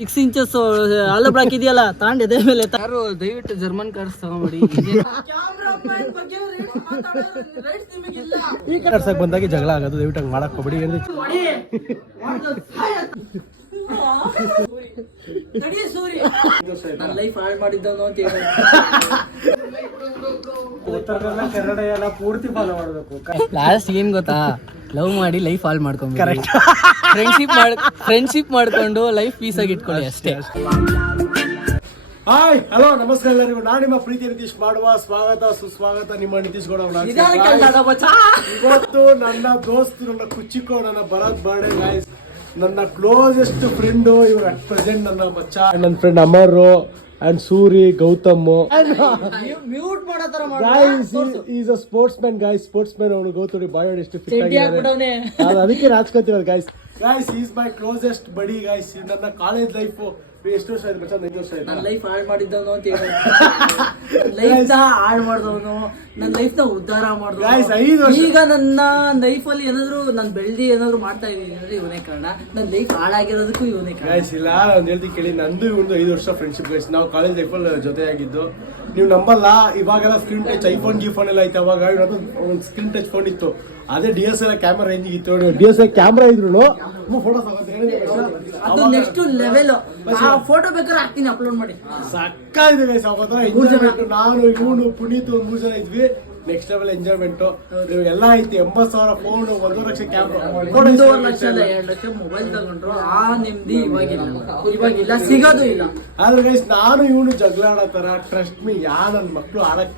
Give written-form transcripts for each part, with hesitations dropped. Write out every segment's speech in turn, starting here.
6 inches ಅಲ್ಲ block ಇದೆಯಲ್ಲ ತಾಂಡಿದೆ ಮೇಲೆ ಯಾರು ದಯವಿಟ್ಟು ಜರ್ಮನ್ ಕಾರ್ಸ್ ತಗೊಂಬಿಡಿ. ಈ ಕರ್ಸಕ್ ಬಂದಾಗ ಜಗಳ ಆಗೋದು, ದಯವಿಟ್ಟು ಹಂಗೆ ಮಾಡಕ್ ಹೋಗ್ಬಿಡಿ. ಲೈಫ್ ಹಾಳು ಮಾಡಿದ್ದವನು ಅಂತ ಕನ್ನಡ ಎಲ್ಲ ಪೂರ್ತಿ ಫಾಲೋ ಮಾಡಬೇಕು. ಲಾಸ್ಟ್ ಏನ್ ಗೊತ್ತಾ, ಲವ್ ಮಾಡಿ ಲೈಫ್ ಹಾಳು ಮಾಡ್ಕೊಂಡು ಕರೆಕ್ಟ್ ಫ್ರೆಂಡ್ಶಿಪ್ ಮಾಡ್ಕೊಂಡು ಲೈಫ್ ಪೀಸ್ ಆಗಿ ಇಟ್ಕೊಳ್ಳಿ ಅಷ್ಟೇ. ಹಾಯ್ ಹಲೋ ನಮಸ್ಕಾರ ಎಲ್ಲರಿಗೂ, ನಾನು ನಿಮ್ಮ ಪ್ರೀತಿ ನಿತೀಶ್ ಮಾಡುವ ಸ್ವಾಗತ ಸುಸ್ವಾಗತ ನಿಮ್ಮ ನಿತೀಶ್ ಗೌಡ. ಇವತ್ತು ನನ್ನ ದೋಸ್ತು, ನನ್ನ ಕುಚ್ಚಿಕೋ, ನನ್ನ ಭರತ್ ಬರ್ಡೇ ಗೈಸ್. ನನ್ನ ಕ್ಲೋಸೆಸ್ಟ್ ಫ್ರೆಂಡ್ ಇವ್ರು ಅಟ್ ಪ್ರೆಸೆಂಟ್ ನನ್ನ ಮಚ್ಚ, ನನ್ನ ಫ್ರೆಂಡ್ ಅಮರು ಅಂಡ್ ಸೂರಿ ಗೌತಮ್. ಮ್ಯೂಟ್ ಮಾಡತರ is a sportsman guys. Sportsman ಅವನು ಗೌತಮ್ ಬಾಯ್ ಎಷ್ಟು ಫಿಟ್ ಆಗಿದ್ದಾರೆ, ಅದಕ್ಕೆ ರಾಜ್ಕೋತಿರೋದು guys. Guys is my closest buddy guys. ನನ್ನ ಕಾಲೇಜ್ ಲೈಫ್ ಎಷ್ಟು ವರ್ಷ ಆಯ್ತು ಮಚ್ಚ? 5 ವರ್ಷ ಆಯ್ತು. ನನ್ನ ಲೈಫ್ ಹಾಳು ಮಾಡಿದ್ದವನು ಅಂತ ಲೈಫ್ ಹಾಳು ಮಾಡಿದವನು, ನನ್ನ ಲೈಫ್ ನ ಉದ್ಧಾರ ಮಾಡಿದವನು. ಈಗ ನನ್ನ ಲೈಫ್ ಅಲ್ಲಿ ಏನಾದ್ರು ನಾನು ಬೆಳ್ದಿ ಏನಾದ್ರು ಮಾಡ್ತಾ ಇದೀನಿ ಅಂದ್ರೆ ಇವನೇ ಕಾರಣ. ನನ್ನ ಲೈಫ್ ಹಾಳಾಗಿರೋದಕ್ಕೂ ಇವನೇ ಕಾರಣ ಗೈಸ್. ಇಲ್ಲ ಒಂದು ಹೇಳ್ತೀನಿ ಕೇಳಿ, ನಂದು ಇವ್ರದ್ದು 5 ವರ್ಷ ಫ್ರೆಂಡ್ಶಿಪ್ ಗೈಸ್. ನಾವು ಕಾಲೇಜ್ ಲೈಫಲ್ಲಿ ಜೊತೆ ಆಗಿದ್ದು. ನೀವು ನಂಬಲ್ಲ, ಇವಾಗೆಲ್ಲ ಸ್ಕ್ರೀನ್ ಟಚ್ ಐಫೋನ್ ಗಿಫೋನ್ ಎಲ್ಲ ಐತೆ. ಅವಾಗ ಒಂದು ಸ್ಕ್ರೀನ್ ಟಚ್ ಫೋನ್ ಇತ್ತು, ಅದೇ DSLR ಕ್ಯಾಮರಾ ರೇಂಜ್ ಇತ್ತು. DSLR ಕ್ಯಾಮರಾ ಇದ್ರು ಫೋಟೋ ಅದು ನೆಕ್ಸ್ಟ್ ಲೆವೆಲ್. ಫೋಟೋ ಬೇಕಾದ್ರೆ ಹಾಕ್ತೀನಿ, ಅಪ್ಲೋಡ್ ಮಾಡಿ. ಸಕ್ಕಾಗಿದೆ ಗೈಸ್. ಎಂಜಾಯ್ಮೆಂಟ್ ನಾನು ಇವನು ಪುನೀತ್ 3 ಜನ ಇದ್ವಿ. ನೆಕ್ಸ್ಟ್ ಲೆವೆಲ್ ಎಂಜಾಯ್ಮೆಂಟ್ ಎಲ್ಲ ಐತಿ. 80,000 ಫೋನ್, 1.5 ಲಕ್ಷ ಕ್ಯಾಮ್ರಾ, 1.5 ಲಕ್ಷ ಅಲ್ಲ 2 ಲಕ್ಷ ಮೊಬೈಲ್ ತಗೊಂಡ್ರು ಆ ನಿಮ್ದಿ ಇವಾಗಿಲ್ಲ ಸಿಗೋದು ಇಲ್ಲ. ಆದ್ರೆ ಗೈಸ್ ನಾನು ಇವನು ಜಗಳ ಆಡತ್ತಾರ, ಟ್ರಸ್ಟ್ ಮೀ. ಯಾರ ನನ್ನ ಮಕ್ಳು ಆಡಕ್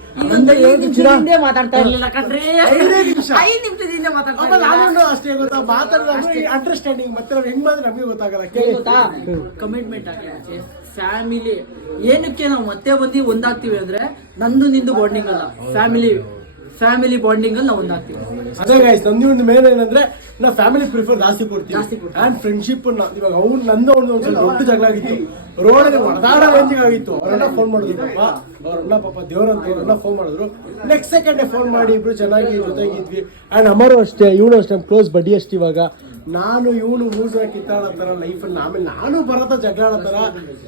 ಮಾತಾಡ್ತಾ ಇರ್ಲಿಲ್ಲ ಕಣ್ರಿ, 5 ನಿಮಿಷದಿಂದ ನಾನು ಅಷ್ಟೇ ಗೊತ್ತಾ ಮಾತಾಡೋದು ಅಂಡರ್ಸ್ಟ್ಯಾಂಡಿಂಗ್. ಮತ್ತೆ ನಾವು ಹೆಂಗ್ ಮಾಡಿದ್ರೆ ನಮಗೆ ಗೊತ್ತಾಗಲ್ಲ. ಗೊತ್ತಾ ಕಮಿಟ್ಮೆಂಟ್ ಆಗಿ ಫ್ಯಾಮಿಲಿ ಏನಕ್ಕೆ ನಾವು ಮತ್ತೆ ಬಂದು ಒಂದಾಗ್ತೀವಿ ಅಂದ್ರೆ ನಂದು ನಿಂದು ಬಾಂಡಿಂಗ್ ಅಲ್ಲ, ಫ್ಯಾಮಿಲಿ ಬಾಂಡಿಂಗ್ ಅಲ್ಲಿ ನಾವು ಒಂದಾಗ್ತೀವಿ. ಅದೇ ಗೈಸ್ ನಂದು ಮೇನ್ ಏನಂದ್ರೆ ನಾವು ಫ್ಯಾಮಿಲಿ ಪ್ರಿಫರ್ ಜಾಸ್ತಿ ಕೊಡ್ತೀವಿ. ಅಂಡ್ ಫ್ರೆಂಡ್ಶಿಪ್ ಇವಾಗ ಅವ್ನು ನಂದು ಅವ್ನು ಒಂದ್ ಸ್ವಲ್ಪ ದೊಡ್ಡ ಜಗಳ ಆಗಿತ್ತು, ರೋಡಲ್ಲಿ ಹೊಡೆದಾಡ ರೇಂಜಿಗೆ ಆಗಿತ್ತು. ಅವರನ್ನ ಫೋನ್ ಮಾಡಿದ್ರು, ಪಾಪ ದೇವ್ರಂತ ಅವ್ರನ್ನ ಫೋನ್ ಮಾಡಿದ್ರು. ನೆಕ್ಸ್ಟ್ ಸೆಕೆಂಡ್ ಫೋನ್ ಮಾಡಿ ಇಬ್ರು ಚೆನ್ನಾಗಿ ಜೊತೆಗಿದ್ವಿ. ಅಂಡ್ ಅಮರು ಅಷ್ಟೇ, ಇವನು ಅಷ್ಟೇ ಕ್ಲೋಸ್ ಬಡ್ಡಿ ಅಷ್ಟೇ. ಇವಾಗ ನಾನು ಇವನು 3 ಜನ ಕಿತ್ತಾಡತ್ತಾರ ಲೈಫಲ್ಲಿ. ಆಮೇಲೆ ನಾನು ಬರತ್ತ ಜಗಳ ಆಡತ್ತಾರ.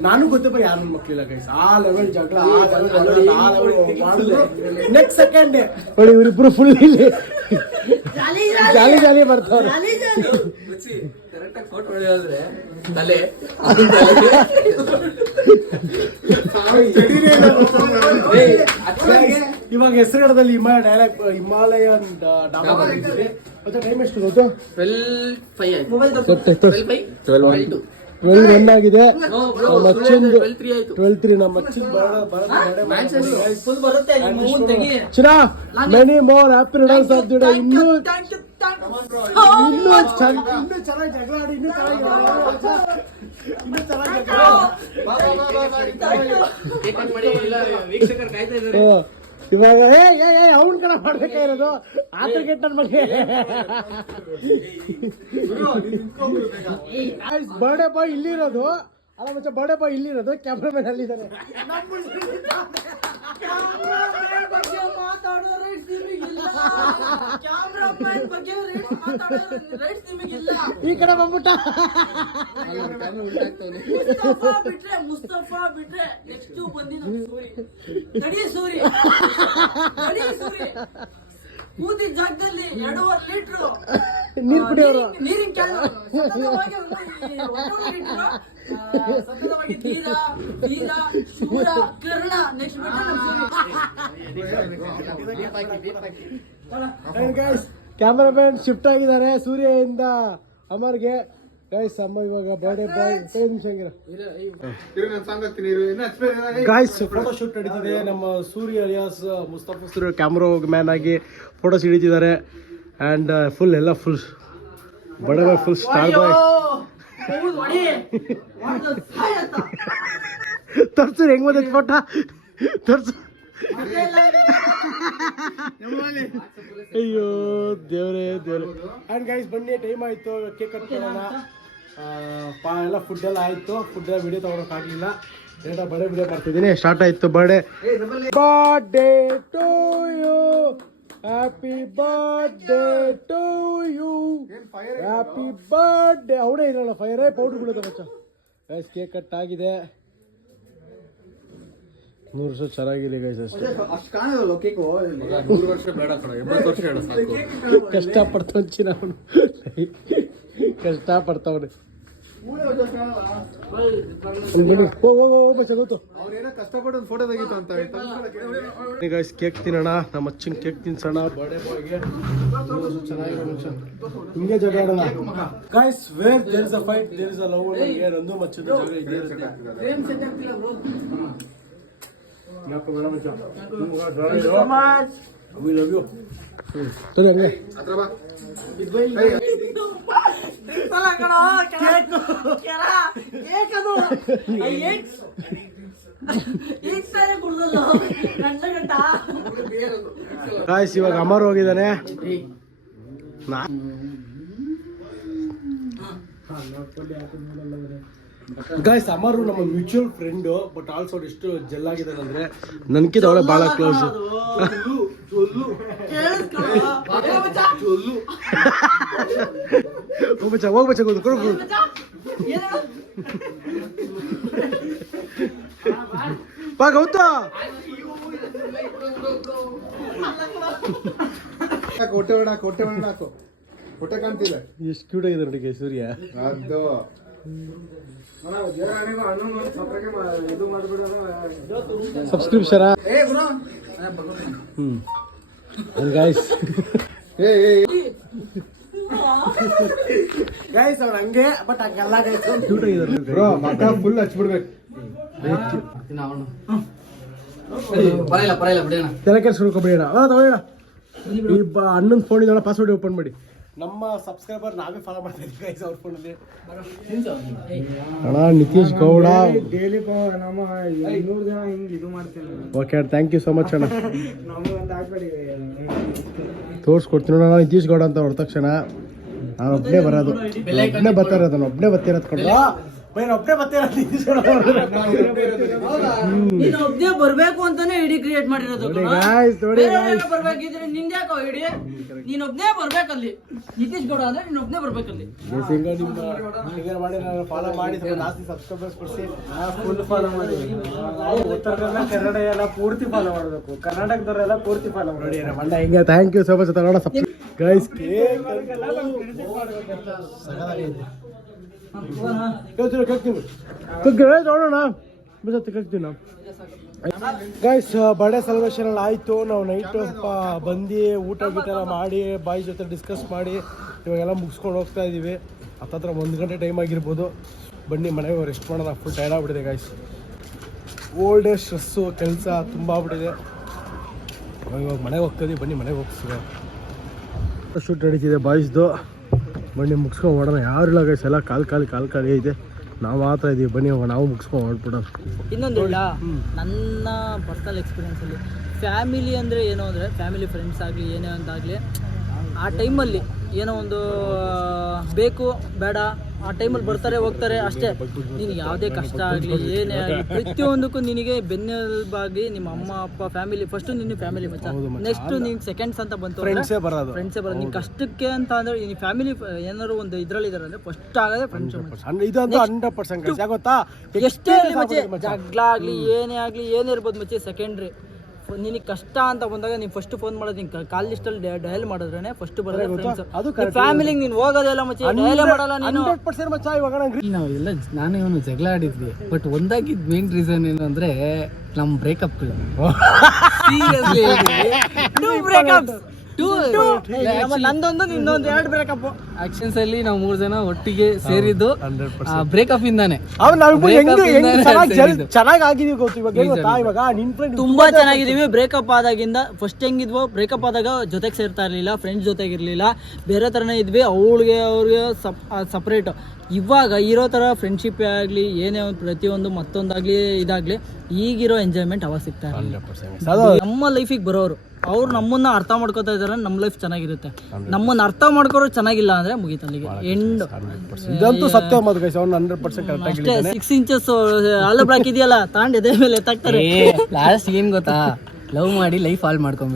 ನಾನು ಗೊತ್ತಪ್ಪ ಯಾರು ಮಕ್ಳಿಲ್ಲ ಗೈಸ್. ಆ ಲೆವೆಲ್ ಜಗಳ, ಆ ಲೆವೆಲ್ ಮಾಡಿದ್ರು. ನೆಕ್ಸ್ಟ್ ಸೆಕೆಂಡ್ ನೋಡಿ ಇವರಿಬ್ರು ಫುಲ್ ಇಲ್ಲಿ ಜಾಲಿ ಬರ್ತಾರೆ. ಇವಾಗ ಹೆಸರುಗಡದಲ್ಲಿ ಹಿಮಾಲಯ ಡಾಬಾ ಬಂದಿದ್ದೀವಿ. ಮತ್ತೆ ಟೈಮ್ ಎಷ್ಟು ಗೊತ್ತು? 12 ಆಗಿದೆ. 12 ನಮ್ಮ Chira many more happy returns of the day. ಇನ್ನೂ ಚೆನ್ನಾಗಿ ಜಗಳ ಆಡಿ, ಇನ್ನೂ ಚೆನ್ನಾಗಿ ಇವಾಗ ಅವನ್ ಕಡೆ ಮಾಡ್ಬೇಕಾಗಿರೋದು ಆತರ ಕೆಟ್ಟ ನನ್ ಬಗ್ಗೆ. ಬರ್ಡೇ ಬಾಯ್ ಇಲ್ಲಿರೋದು ಅಲ್ಲ ಮಚ್ಚ, ಬರ್ಡೇ ಬಾಯ್ ಇಲ್ಲಿರೋದು, ಕ್ಯಾಮ್ರಾಮನ್ ಅಲ್ಲಿದ್ದಾರೆ. ಈ ಕಡೆ ಬಂದ್ಬಿಟ್ಟ. ಮುಸ್ತಫಾ ಬಿಟ್ರೆ ನೆಕ್ಸ್ಟ್ ಬಂದಿದ್ದು ಸೂರಿ. ಕೂದಿ ಜಾಗದಲ್ಲಿ 2.5 ಲೀಟರ್ ನೀರು ಕುಡಿಯೋರು, ನೀರಿನ ಕ್ಯಾನ್ ಸತತವಾಗಿ ತೀರ ಶೂರ ಕರ್ಣ. ನೆಕ್ಸ್ಟ್ ಕ್ಯಾಮರಾಮನ್ ಶಿಫ್ಟ್ ಆಗಿದ್ದಾರೆ ಸೂರ್ಯದಿಂದ ಅಮರ್ಗೆ. ಗೈಸ್ ಅಮ್ಮ ಇವಾಗ birthday boy guys photo shoot ನಡೀತಿದೆ. ನಮ್ಮ Surya alias Mustafa Surya cameraman ಆಗಿ ಫೋಟೋಸ್ ಹಿಡಿತಿದ್ದಾರೆ. ಆ್ಯಂಡ್ ಫುಲ್ ಎಲ್ಲ ಫುಲ್ ಬಡ ಬಾಯ್, ಫುಲ್ ಸ್ಟಾರ್ ಬಾಯ್. ತರ್ಸು ಹೆಂಗ್ ಬಂದೈತಿ ಫೋಟೋ, ತರ್ಸು. ಅಯ್ಯೋ ದೇವ್ರೇ. ಆ್ಯಂಡ್ ಗೈಸ್ ಬನ್ನಿ, ಟೈಮ್ ಆಯ್ತು, ಕೇಕ್ ಕಟ್ ಮಾಡೋಣ. ಎಲ್ಲ ಫುಡ್ ಎಲ್ಲ ಆಯ್ತು. ಫುಡ್ ಎಲ್ಲ ವಿಡಿಯೋ ತಗೊಳಕ್ಕಾಗಲಿಲ್ಲ. ಬರ್ಡೇ ಮಾಡ್ತಿದ್ದೀನಿ. ಸ್ಟಾರ್ಟ್ ಆಯ್ತು birthday to you, happy birthday to you, happy birthday. ಅವನೇ ಇರಲ್ಲ ಫೈರೇ ಪೌಡ್ರ್ ಬಿಡೋದು ಮಚ್ಚ. ಗೈಸ್ ಕೇಕ್ ಕಟ್ ಆಗಿದೆ. 100 ವರ್ಷ ಚೆನ್ನಾಗಿರಿ ಗೈಸ್. ಅಷ್ಟೇ ಕಷ್ಟಪಡ್ತವಚ್ಚಿ ನಾವು, ಕಷ್ಟಪಡ್ತಾವ್ರೆ. ಗೈಸ್ ಕೇಕ್ ತಿನ್ನೋಣ, ನಮ್ಮ ಅಚ್ಚನ್ ಕೇಕ್ ತಿನ್ಸೋಣ ಬರ್ಡೇ ಬಾಯ್ಗೆ. ಹಿಂಗೆ ಜಗ ಆಡೋಣ guys. Where there is a fight there is a love. ನನಗೆ ನಂದು ಮಚ್ಚದ ಜಾಗ ಇದೆ. We love you. ಗಾಯ್ಸ್ ಇವಾಗ ಅಮರ್ ಹೋಗಿದ್ದಾನೆ. ಗಾಯ್ಸ್ ಅಮರು ನಮ್ಮ ಮ್ಯೂಚುವಲ್ ಫ್ರೆಂಡು, ಬಟ್ ಆಲ್ಸೋ ಎಷ್ಟು ಜೆಲ್ ಆಗಿದ್ದಾನೆ ಅಂದ್ರೆ ನನ್ಕಿದ ಅವಳೆ ಬಹಳ ಕ್ಲೋಸ್. ಹೋಗ್ಬಚ್ಚ ಬಾ ಗೌತ. ಹೊಟ್ಟೆ ಕಾಣ್ತಿಲ್ಲ. ಎಷ್ಟು ಕ್ಯೂಟ್ ಆಗಿದೆ ನೋಡಿ ಗೈಸ್ ಸೂರ್ಯ. ಅದು ಸಬ್ಸ್ಕ್ರಿಪ್ಷನ್ ಗೈಸ್. ಗೈಸ್ ಅವ್ರು ಹಂಗೆ ಬಟ್ ಹಂಗಲ್ಲ ಗೈಸ್. ಕ್ಯೂಟ್ ಆಗಿದ್ದಾರೆ ಬ್ರೋ, ಮಕ ಫುಲ್ ಹಚ್ಬಿಡ್ಬೇಕು. ತಲೆ ಕೆಲ್ಸ್ಕೊಬೇಡ. ತಗೋಣ ಈ ಅಣ್ಣನ ಫೋನ್ ಇದೆಲ್ಲ ಪಾಸ್ವರ್ಡ್ ಓಪನ್ ಮಾಡಿ. ನಮ್ಮ ಸಬ್ಸ್ಕ್ರೈಬರ್ ನಾವೇ ಫಾಲೋ ಮಾಡ್ತಾ ಇದ್ದೀವಿ ಗೈಸ್ ಅವ್ರ ಫೋನಲ್ಲಿ. ಅಣ್ಣ ನಿತೀಶ್ ಗೌಡ ಡೈಲಿ ನಮ್ಮ 200 ಜನ ಹಿಂಗೆ ಇದು ಮಾಡ್ತೇನೆ. Okay thank you so much ಅಣ್ಣ. ತೋರಿಸ್ಕೊಡ್ತೀನಿ ಅಣ್ಣ. ನಿತೀಶ್ ಗೌಡ ಅಂತ ಹೊರ ತಕ್ಷಣ ನಾನು ಒಬ್ಬನೇ ಬರೋದು, ಒಬ್ಬನೇ ಬರ್ತಿರೋದು, ನಾನು ಒಬ್ಬನೇ ಬರ್ತಿರೋದು ಕೊಂಡು ಒಬ್ಬನೇ ಬರ್ತಿರೋದು. ನಿತೀಶ್ ಗೌಡ ಒಬ್ಬನೇ ಬರ್ಬೇಕು ಅಂತಾನೆ ಇಡಿ ಕ್ರಿಯೇಟ್ ಮಾಡಿರೋದು. ಬರ್ಬೇಕಿದ್ರೆ ನಿಂದ ಯಾಕೋ ಇಡಿ, ನೀನ್ ಒಬ್ನೇ ಬರ್ಬೇಕಲ್ಲಿ. ನಿತೀಶ್ ಗೌಡ ಅಂದ್ರೆ ನೀನ್ ಒಬ್ನೇ ಬರ್ಬೇಕಲ್ಲಿ. ಫಾಲೋ ಮಾಡಿ ಜಾಸ್ತಿ ಸಬ್ಸ್ಕ್ರೈಬರ್ಸ್ ಕೊಡಿಸಿ ಫುಲ್ ಫಾಲೋ ಮಾಡಿ. ಉತ್ತರದಲ್ಲ ಕನ್ನಡ ಎಲ್ಲ ಪೂರ್ತಿ ಫಾಲೋ ಮಾಡಬೇಕು, ಕರ್ನಾಟಕದವರೆಲ್ಲ ಪೂರ್ತಿ ಫಾಲೋ ಮಾಡಿ. ಮಂಡ ಹಿಂಗೆ ಥ್ಯಾಂಕ್ ಯು ಸೋ ಮಚ್. ತಗೋಣ ಗೈಸ್ ಕೇಕ್ ನೋಡೋಣ ಕೇಳ್ತೀವಿ ನಾವು. ಗೈಸ್ ಬರ್ಡೇ ಸೆಲೆಬ್ರೇಷನ್ ಎಲ್ಲ ಆಯಿತು. ನಾವು ನೈಟ್ ಬಂದು ಊಟ ಗೀಟ ಎಲ್ಲ ಮಾಡಿ ಬಾಯಿ ಜೊತೆ ಡಿಸ್ಕಸ್ ಮಾಡಿ ಇವಾಗೆಲ್ಲ ಮುಗಿಸ್ಕೊಂಡು ಹೋಗ್ತಾ ಇದ್ದೀವಿ. ಹತ್ತತ್ರ 1 ಗಂಟೆ ಟೈಮ್ ಆಗಿರ್ಬೋದು. ಬನ್ನಿ ಮನೆಗೆ ರೆಸ್ಟ್ ಮಾಡೋಣ. ಫುಲ್ ಟೈರ್ಡ್ ಆಗ್ಬಿಟ್ಟಿದೆ ಗೈಸ್. ಓಲ್ಡ್ ಡೇ ಸ್ಟ್ರೆಸ್ಸು ಕೆಲಸ ತುಂಬ ಆಗ್ಬಿಟ್ಟಿದೆ. ಇವಾಗ ಮನೆಗೆ ಹೋಗ್ತಾಯಿದ್ದೀವಿ. ಬನ್ನಿ ಮನೆಗೆ ಹೋಗ್ತೀವಿ. ಶೂಟ್ ನಡೀತಿದೆ ಬಾಯ್ಸ್ದು. ಬನ್ನಿ ಮುಗಿಸ್ಕೊಂಡು ಮಾಡೋಣ. ಯಾರಿಲ್ಲ ಗೈಸ್, ಎಲ್ಲ ಕಾಲು ಐತೆ. ನಾವು ಮಾತ್ರ ಇದೀವಿ. ಬನ್ನಿ ನಾವು ಮುಗಿಸ್ಕೊಂಡು ಹೊರಡ್ಬಿಡೋಣ. ಇನ್ನೊಂದು ಇಲ್ಲ, ನನ್ನ ಪರ್ಸನಲ್ ಎಕ್ಸ್ಪೀರಿಯನ್ಸಲ್ಲಿ ಫ್ಯಾಮಿಲಿ ಅಂದರೆ ಏನೋ ಅಂದರೆ ಫ್ಯಾಮಿಲಿ ಫ್ರೆಂಡ್ಸ್ ಆಗಲಿ ಏನೇ ಒಂದಾಗಲಿ ಆ ಟೈಮಲ್ಲಿ ಏನೋ ಒಂದು ಬೇಕು ಬೇಡ ಆ ಟೈಮಲ್ಲಿ ಬರ್ತಾರೆ ಹೋಗ್ತಾರೆ ಅಷ್ಟೇ. ನಿನಗೆ ಯಾವುದೇ ಕಷ್ಟ ಆಗಲಿ ಏನೇ ಆಗಲಿ ಪ್ರತಿಯೊಂದಕ್ಕೂ ನಿನಗೆ ಬೆನ್ನೆಲುಬಾಗಿ ನಿಮ್ಮ ಅಮ್ಮ ಅಪ್ಪ ಫ್ಯಾಮಿಲಿ. ಫಸ್ಟು ನಿನ್ನ ಫ್ಯಾಮಿಲಿ ಮಚ್ಚ, ನೆಕ್ಸ್ಟ್ ನಿನ್ನ ಸೆಕೆಂಡ್ಸ್ ಅಂತ ಬಂತು ಫ್ರೆಂಡ್ಸೇ ಬರೋದು. ನಿನ್ನ ಕಷ್ಟಕ್ಕೆ ಅಂತ ಅಂದರೆ ಈ ಫ್ಯಾಮಿಲಿ ಏನಾದ್ರು ಒಂದು ಇದರಲ್ಲಿದ್ದಾರೆ ಅಂದರೆ ಫಸ್ಟ್ ಆಗೋದೇ ಫ್ರೆಂಡ್ಸ್. ಎಷ್ಟೇ ಜಗಳ ಆಗಲಿ ಏನೇ ಆಗಲಿ ಏನೇ ಇರ್ಬೋದು ಮಚ್ಚಿ, ಸೆಕೆಂಡ್ರಿ. ನಿನಗೆ ಕಷ್ಟ ಅಂತ ಬಂದಾಗ ನೀವು ಫಸ್ಟ್ ಫೋನ್ ಮಾಡೋದು ನಿಂಗೆ ಕಾಲ್ ಲಿಸ್ಟಲ್ಲಿ ಡಯಲ್ ಮಾಡಿದ್ರೆ ಫಸ್ಟ್ ಬರೋದೇ ಫ್ರೆಂಡ್ಸ್. ಫ್ಯಾಮಿಲಿಗೆ ನೀನು ಹೋಗೋದೆಲ್ಲ ಮಚ್ಚಿ, ಡಯಲೇ ಮಾಡಲ್ಲ ನೀನು. ನಾವೆಲ್ಲ ನಾನು ಇವನು ಜಗಳ ಆಡಿದ್ವಿ, ಬಟ್ ಒಂದಾಗಿದ್ದ ಮೇನ್ ರೀಸನ್ ಏನು ಅಂದ್ರೆ ನಮ್ಮ ಬ್ರೇಕಪ್. ನಂದೊಂದು ನಿನ್ನೊಂದು 2 ಬ್ರೇಕಪ್ ಆಕ್ಷನ್ಸ್ ಅಲ್ಲಿ ನಾವು 3 ಜನ ಒಟ್ಟಿಗೆ ಸೇರಿದ್ದು ಬ್ರೇಕಪ್ ಇಂದಾನೆ. ಚೆನ್ನಾಗಿದೀವಿ ಗೊತ್ತು. ಇವಾಗ ತುಂಬಾ ಚೆನ್ನಾಗಿದೀವಿ. ಬ್ರೇಕಪ್ ಆದಾಗಿಂದ ಫಸ್ಟ್ ಹೆಂಗಿದ್ವೋ, ಬ್ರೇಕಪ್ ಆದಾಗ ಜೊತೆಗೆ ಸೇರ್ತಾ ಇರ್ಲಿಲ್ಲ, ಫ್ರೆಂಡ್ಸ್ ಜೊತೆಗಿರ್ಲಿಲ್ಲ, ಬೇರೆ ತರನೇ ಇದ್ವಿ. ಅವ್ರಿಗೆ ಸಪ್ರೇಟ್. ಇವಾಗ ಇರೋ ತರ ಫ್ರೆಂಡ್ಶಿಪ್ ಆಗಲಿ ಏನೇ ಒಂದು ಪ್ರತಿಯೊಂದು ಮತ್ತೊಂದಾಗ್ಲಿ ಇದಾಗ್ಲಿ ಈಗಿರೋ ಎಂಜಾಯ್ಮೆಂಟ್ ಅವಾಗ ಸಿಗ್ತಾ ಇರಲ್ಲ. ನಮ್ಮ ಲೈಫಿಗೆ ಬರೋರು ಅವ್ರು ನಮ್ಮನ್ನ ಅರ್ಥ ಮಾಡ್ಕೋತಾ ಇದಾರೆ, ನಮ್ಮ ಲೈಫ್ ಚೆನ್ನಾಗಿರುತ್ತೆ. ನಮ್ಮನ್ನ ಅರ್ಥ ಮಾಡ್ಕೋರು ಚೆನ್ನಾಗಿಲ್ಲ ಅಂದ್ರೆ ಮುಗಿತಲ್ಲಿಗೆ ಎಂಡ್. ಇದಂತೂ ಸತ್ಯ ಮಾತು ಗೈಸ್. ಅವ್ನು 100% ಕರೆಕ್ಟ್ ಆಗಿ 6 ಇಂಚಸ್ ಅಲ್ಲ ಬ್ಲಾಕ್ ಇದೆಯಲ್ಲ ತಾಂಡ್ ಎದೆ ಮೇಲೆ ತಟ್ತಾರೆ. ಲಾಸ್ಟ್ ಏನ್ ಗೊತ್ತಾ, ಲವ್ ಮಾಡಿ ಲೈಫ್ ಹಾಳು ಮಾಡ್ಕೊಂಡು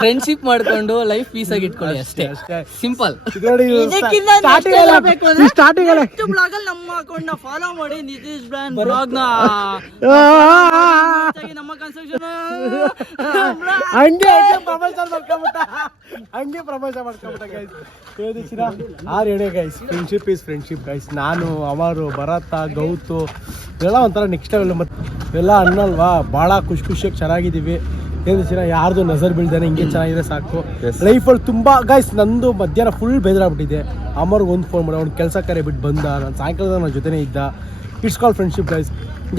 ಫ್ರೆಂಡ್ಶಿಪ್ ಮಾಡ್ಕೊಂಡು ಲೈಫ್ ಪೀಸ್ ಆಗಿ ಇಟ್ಕೊಳ್ಳಿ ಅಷ್ಟೇ, ಸಿಂಪಲ್. ಸ್ಟಾರ್ಟಿಂಗ್ ಬ್ಲಾಗ್ ಅಲ್ಲಿ ನಮ್ಮ ಅಕೌಂಟ್ ನ ಫಾಲೋ ಮಾಡಿ, ನಿತೀಶ್ ಬ್ರಾಂಡ್ ಬ್ಲಾಗ್ ನ ನಮ್ಮ ಕನ್ಸ್ಟ್ರಕ್ಷನ್ ಹಂಗೆ ಪ್ರಪಂಚ ಮಾಡ್ಕೊಂಬಿಟ್ಟ ಗೈಸ್. ಹೇಳಿ guys, friendship is friendship guys. ನಾನು, ಅಮರು, ಭರತ, ಗೌತು ಎಲ್ಲ ಒಂಥರ ನೆಕ್ಸ್ಟ್ ಲೆವೆಲ್. ಮತ್ತು ಎಲ್ಲ ಅನ್ನಲ್ವಾ, ಭಾಳ ಖುಷಿಯಾಗಿ ಚೆನ್ನಾಗಿದ್ದೀವಿ. ಏನು ಚಿನ್ನ, ಯಾರ್ದು ನಜರ್ ಬೀಳ್ದಾನೆ ಹಿಂಗೆ ಚೆನ್ನಾಗಿದೆ ಸಾಕು ಲೈಫಲ್ಲಿ. ತುಂಬ ಗೈಸ್, ನಂದು ಮಧ್ಯಾಹ್ನ ಫುಲ್ ಬೇಜಾರಾಗ್ಬಿಟ್ಟಿದೆ. ಅಮರ್ಗೆ ಒಂದು ಫೋನ್ ಮಾಡಿ, ಅವ್ನು ಕೆಲಸ ಕರೆ ಬಿಟ್ಟು ಬಂದ, ನಾನು ಸಾಯಂಕಾಲದ ನನ್ನ ಜೊತೆನೇ ಇದ್ದ. It's call friendship guys.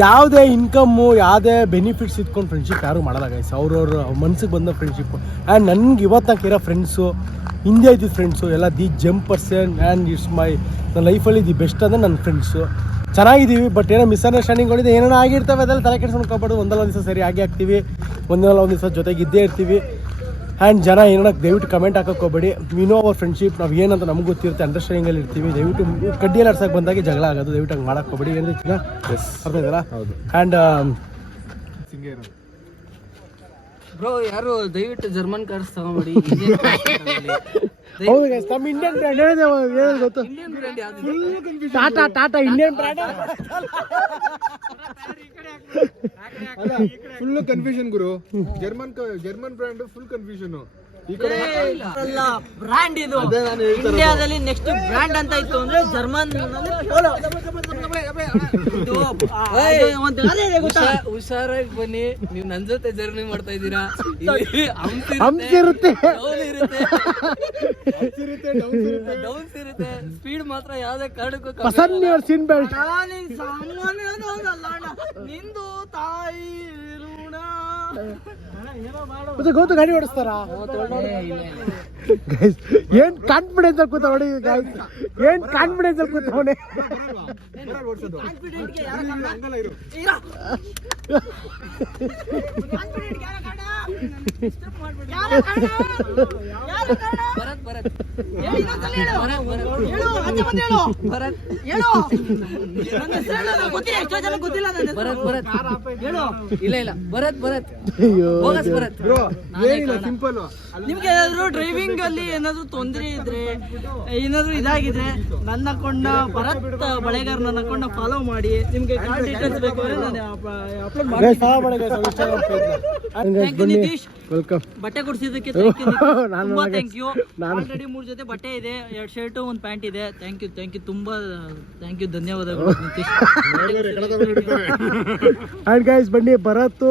ಯಾವುದೇ ಇನ್ಕಮ್ಮು, ಯಾವುದೇ ಬೆನಿಫಿಟ್ಸ್ ಇಟ್ಕೊಂಡು ಫ್ರೆಂಡ್ಶಿಪ್ ಯಾರು ಮಾಡಲ್ಲ ಗೈಸ್. ಅವ್ರವ್ರ ಮನ್ಸಿಗೆ ಬಂದ ಫ್ರೆಂಡ್ಶಿಪ್ಪು. ಆ್ಯಂಡ್ ನನಗೆ ಇವತ್ತು ಇರೋ ಫ್ರೆಂಡ್ಸು, ಹಿಂದೆ ಇದ್ದಿದ್ದ ಫ್ರೆಂಡ್ಸು ಎಲ್ಲ the jump person. And it's my ನನ್ನ ಲೈಫಲ್ಲಿ ದಿ ಬೆಸ್ಟ್ ಅಂದರೆ ನನ್ನ ಫ್ರೆಂಡ್ಸು. ಚೆನ್ನಾಗಿದ್ದೀವಿ, ಬಟ್ ಏನೋ ಮಿಸ್ಅಂಡರ್ಸ್ಟ್ಯಾಂಡಿಂಗ್ ಏನೋ ಆಗಿರ್ತವೆ, ಅದೆಲ್ಲ ತಲೆ ಕೆಡಿಸ್ಕೊಂಡ್ಕೊಬಾರ್ದು. ಒಂದಲ್ಲ ಒಂದು ದಿವಸ ಸರಿ ಆಗಿ ಆಗ್ತೀವಿ, ಒಂದಲ್ಲ ಒಂದು ದಿವಸ ಜೊತೆಗೆ ಇದ್ದೇ ಇರ್ತೀವಿ. ಆ್ಯಂಡ್ ಜನ ಏನೋ ದಯವಿಟ್ಟು ಕಮೆಂಟ್ ಹಾಕೋಕೆ ಹೋಗ್ಬೇಡಿ. ವಿ ನೋ ಅವರ್ ಫ್ರೆಂಡ್ಶಿಪ್, ನಾವು ಏನಂತ ನಮ್ಗೆ ಗೊತ್ತಿರುತ್ತೆ, ಅಂಡರ್ಸ್ಟ್ಯಾಂಡಿಂಗಲ್ಲಿ ಇರ್ತೀವಿ. ದಯವಿಟ್ಟು ಕಡ್ಡಿಯಲ್ಲಿ ಆಡ್ಸೋಕೆ ಬಂದಾಗೆ ಜಗಳ ಆಗೋದು, ದಯವಿಟ್ಟು ಹಂಗೆ ಮಾಡಕ್ಕೆ ಹೋಗ್ಬೇಡಿ. ಏನು ಚಿನ್ನ ಅರ್ಥ ಇದೆಯಲ್ಲ? ಹೌದು. ಆ್ಯಂಡ್ ಬ್ರೋ, ಯಾರು ದಯವಿಟ್ಟು ಜರ್ಮನ್ ಕಾರ್ಸ್ ತಗೊಂಬಿಡಿ. ಹೌದು ಗೈಸ್, ನಮ್ಮ ಇಂಡಿಯನ್ ಬ್ರ್ಯಾಂಡ್ ಹೇಳಿದೆ ಗೊತ್ತು. Tata Indian brand. Full confusion ಗುರು. German brand full confusion. ಈ ಕಡೆ ಬ್ರ್ಯಾಂಡ್ ಇದು ಇಂಡಿಯಾದಲ್ಲಿ ನೆಕ್ಸ್ಟ್ ಬ್ರ್ಯಾಂಡ್ ಅಂತ ಇತ್ತು ಅಂದ್ರೆ ಜರ್ಮನ್. ಹುಷಾರಾಗಿ ಬನ್ನಿ, ನೀವು ನನ್ ಜೊತೆ ಜರ್ನಿ ಮಾಡ್ತಾ ಇದ್ದೀರಾ. ಹಂಸಿರುತ್ತೆ, ಡೌನ್ಸ್ ಇರುತ್ತೆ, ಸ್ಪೀಡ್ ಮಾತ್ರ ಯಾವ್ದೇ ಕಾರಣಕ್ಕೂ ಸೀನ್ ಬೆಲ್ಟ್. ನಿಂದು ತಾಯಿ ಮತ್ತೆ ಗೌತು ಗಾಡಿ ಓಡಿಸ್ತಾರ ಗೈಸ್. ಏನ್ ಕಾನ್ಫಿಡೆನ್ಸ್ ಅಲ್ಲಿ ಕೂತ ನೋಡಿ ಗೈಸ್, ಏನ್ ಕಾನ್ಫಿಡೆನ್ಸ್ ಅಲ್ಲಿ ಕೂತವನೆ. ನಿಮ್ಗೆ ಏನಾದ್ರು ಡ್ರೈವಿಂಗ್ ಅಲ್ಲಿ ಏನಾದ್ರು ತೊಂದರೆ ಇದ್ರೆ, ಏನಾದ್ರು ಇದಾಗಿದ್ರೆ, ನನ್ನ ಅಕೌಂಟ್ ಭರತ್ ಬಳೆಗಾರ್ ನನ್ನ ಅಕೌಂಟ್ ಫಾಲೋ ಮಾಡಿ. ನಿಮ್ಗೆ ಕಾರ್ಡ್ ಡೀಟೇಲ್ಸ್ ಬೇಕು ಅಂದ್ರೆ ನಾನು ಅಪ್ಲೋಡ್ ಮಾಡ್ತೀನಿ. ನಿತೀಶ್, ಬಟ್ಟೆ ಕೊಡ್ಸಿದ್ದಕ್ಕೆ ತುಂಬಾ ಥ್ಯಾಂಕ್ ಯು. ಆಲ್ರೆಡಿ 3 ಜೊತೆ ಬಟ್ಟೆ ಇದೆ, 2 ಶರ್ಟ್ 1 ಪ್ಯಾಂಟ್ ಇದೆ. ಥ್ಯಾಂಕ್ ಯು ತುಂಬಾ ಥ್ಯಾಂಕ್ ಯು, ಧನ್ಯವಾದಗಳು ನಿತೀಶ್. ಆ್ಯಂಡ್ ಗೈಸ್ ಬನ್ನಿ, ಭರತ್,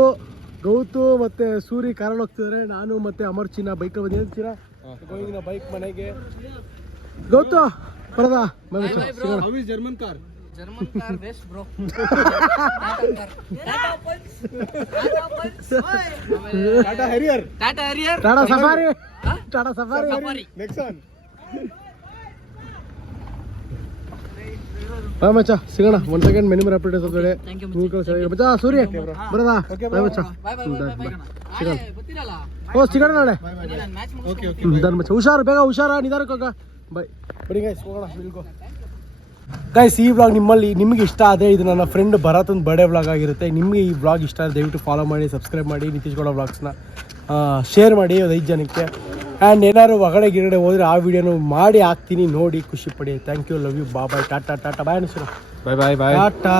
ಗೌತು ಮತ್ತೆ ಸೂರಿ ಕಾರಲ್ಲಿ ಹೋಗ್ತಿದ್ದಾರೆ. ನಾನು ಮತ್ತೆ ಅಮರ್ ಚಿನ್ನ ಬೈಕ್ ಬಂದಿದ್ದೀರಾ ಬೈಕ್ ಮನೆಗೆ. ಗೌತು ಬರದ German car best bro. Tata Harrier, Tata safari Nexon. ಹಾ ಮಚ್ಚ, ಸಿಗೋಣ. 1 ಸೆಕೆಂಡ್ ಮೆನು ಅಪ್ಡೇಟ್ ಆಗ್ತದೆ ಮಚ್ಚ. ಸೂರ್ಯ ಬರದಾ, ಬಾಯ್ ಮಚ್ಚ. ಸಿಗೋಣ ನಾಳೆ. ಡನ್ ಮಚ್ಚ, ಹುಷಾರು, ಬೇಗ ಹುಷಾರ, ನಿಧಾನಕ್ಕೆ ಹೋಗ. ಬಾಯ್. ಬಡಿ ಗೈಸ್, ಹೋಗೋಣ ಮಿಲ್ಕೋ. ಗೈಸ್, ಈ ವ್ಲಾಗ್ ನಿಮಗೆ ಇಷ್ಟ ಆದರೆ, ಇದು ನನ್ನ ಫ್ರೆಂಡ್ ಭರತನ ಬರ್ಡೇ ವ್ಲಾಗ್ ಆಗಿರುತ್ತೆ. ನಿಮಗೆ ಈ ವ್ಲಾಗ್ ಇಷ್ಟ ಆದರೆ ದಯವಿಟ್ಟು ಫಾಲೋ ಮಾಡಿ, ಸಬ್ಸ್ಕ್ರೈಬ್ ಮಾಡಿ. ನಿತೀಶ್ ಗೌಡ ವ್ಲಾಗ್ಸ್ನ ಶೇರ್ ಮಾಡಿ 5 ಜನಕ್ಕೆ. ಆ್ಯಂಡ್ ಏನಾದ್ರು ಹೊರಗಡೆ ಗಿರಗಡೆ ಹೋದರೆ ಆ ವಿಡಿಯೋನು ಮಾಡಿ ಹಾಕ್ತೀನಿ, ನೋಡಿ ಖುಷಿ ಪಡಿ. Thank you, love you, bye. Tata bye ಅನಿಸಿರು. ಬಾಯ್ ಟಾಟಾ.